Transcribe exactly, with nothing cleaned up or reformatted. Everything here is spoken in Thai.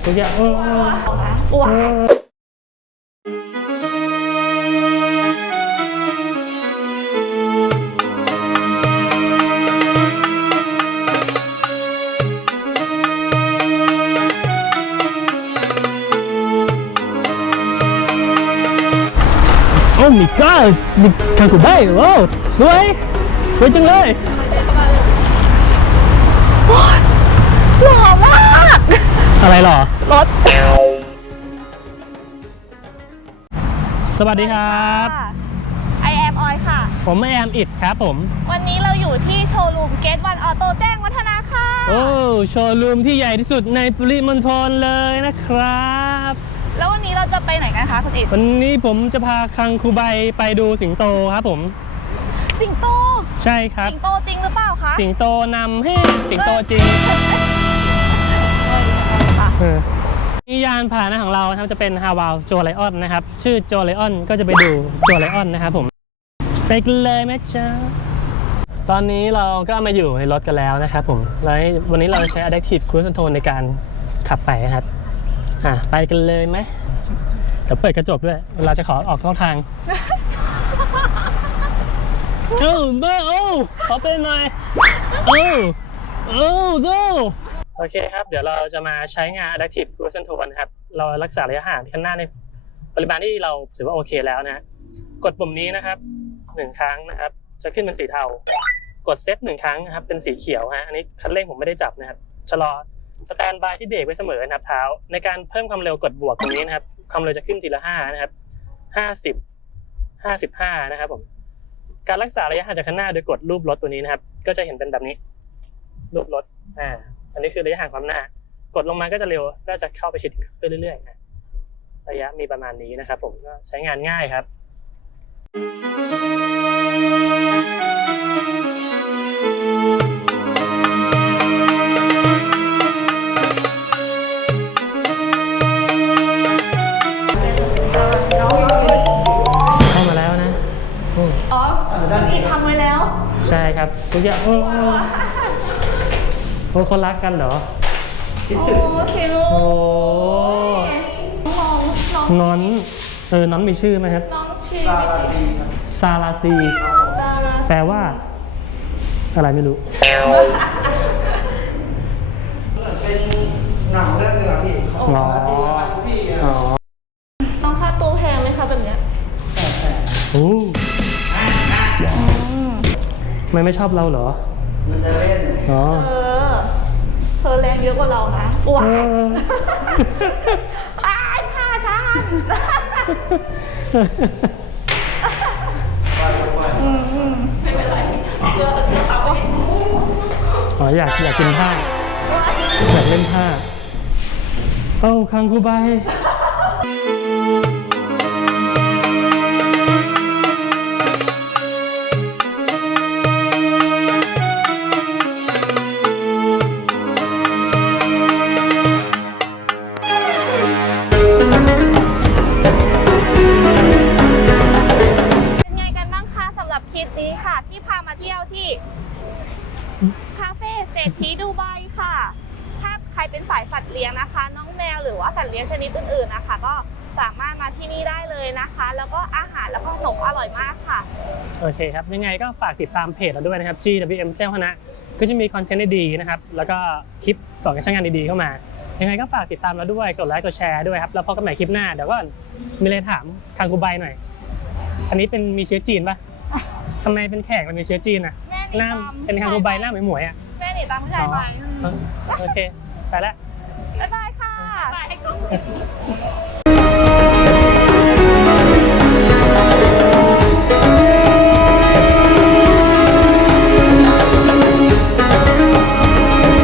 ทุกอย่างเออว้าโอ้มีก้ามีทางกูได้โอ้สวยสวยจังเลยหล่อมากอะไรหรอรถสวัสดีครับไอแอมออยค่ะผมแอมอิดครับผมวันนี้เราอยู่ที่โชว์รูมเกตวันออโต้แจ้งวัฒนะค่ะโอ้โชว์รูมที่ใหญ่ที่สุดในปริมณฑลเลยนะครับแล้ววันนี้เราจะไปไหนกันคะคุณอิดวันนี้ผมจะพาคังคูไบไปดูสิงโตครับผมสิงโตใช่ครับสิงโตจริงหรือเปล่าคะสิงโตนำให้สิงโตจริงนิยานพาหนะของเราครับจะเป็นฮาวาวโจไลออนนะครับชื่อโจไลออนก็จะไปดูโจไลออนนะครับผมไปกันเลยแม่จ้าตอนนี้เราก็มาอยู่ในรถกันแล้วนะครับผมแล้ววันนี้เราใช้ Adaptive Cruise Control ในการขับไปครับอ่ะไปกันเลยไหมเดี๋ยวเปิดกระจกด้วยเวลาจะขอออกช่องทางเอ้าเบอร์โอ้ขอเป็นหน่อยโอ้โอ้ดูโอเคครับเดี๋ยวเราจะมาใช้งาน Adaptive Cruise Control นะครับเรารักษาระยะห่างข้างหน้าในปริมาณที่เราถือว่าโอเคแล้วนะกดปุ่มนี้นะครับหนึ่งครั้งนะครับจะขึ้นเป็นสีเทากดเซตหนึ่งครั้งนะครับเป็นสีเขียวฮะอันนี้คันเร่งผมไม่ได้จับนะครับชะลอสแตนบายที่เบรกไว้เสมอนะครับเท้าในการเพิ่มความเร็วกดบวกตรงนี้นะครับความเร็วจะขึ้นทีละห้านะครับห้าสิบ ห้าสิบห้านะครับผมการรักษาระยะห่างจากข้างหน้าโดยกดรูปรถตัวนี้นะครับก็จะเห็นเป็นแบบนี้รูปรถอ่าอันนี้คือระยะห่างความหน้ากดลงมาก็จะเร็วก็จะเข้าไปชิดขึ้นเรื่อยๆนะระยะมีประมาณนี้นะครับผมก็ใช้งานง่ายครับเข้ามาแล้วนะอ๋อคุณอิดทำไว้แล้วใช่ครับทุกอย่างโอ้โหคนรักกันเหรอโอ้คิวโอ้น้องน้อนเออน้อนมีชื่อไหมครับน้องชื่อซาลาซีแปลว่าอะไรไม่รู้เป็นหนังเรื่องนึงอะพี่อ๋ออ๋อน้องค่าตัวแพงไหมคะแบบเนี้ยโอ้ไม่ไม่ชอบเราเหรอมันจะเล่นอ๋อเออเธอแรงเยอะกว่าเรานะอ้วนตายผ้าฉันไม่เป็นไรเสื้อเสื้อเขาอ๋ออยากอยากกินผ้าอยากเล่นผ้าเอ้าคังคูไบที่พามาเที่ยวที่คาเฟ่เศรษฐีดูไบค่ะถ้าใครเป็นสายสัตว์เลี้ยงนะคะน้องแมวหรือว่าสัตว์เลี้ยงชนิดอื่นๆนะคะก็สามารถมาที่นี่ได้เลยนะคะแล้วก็อาหารแล้วก็ขนมอร่อยมากค่ะโอเคครับยังไงก็ฝากติดตามเพจเราด้วยนะครับ จี ดับเบิลยู เอ็ม แจ้งวัฒนะก็จะมีคอนเทนต์ดีๆนะครับแล้วก็คลิปสอนการใช้งานดีๆเข้ามายังไงก็ฝากติดตามเราด้วยกดไลค์กดแชร์ด้วยครับแล้วพบกันใหม่คลิปหน้าเดี๋ยวก็มีอะไรถามคังคูไบหน่อยอันนี้เป็นมีเชื้อจีนปะทำไมเป็นแขกมันมีเชื้อจีนอ่ะหน้าเป็นคังคูไบหน้าหมวยๆอ่ะแม่หนีตามผู้ชายไปโอเคไปแล้วบ๊ายบายค่ะ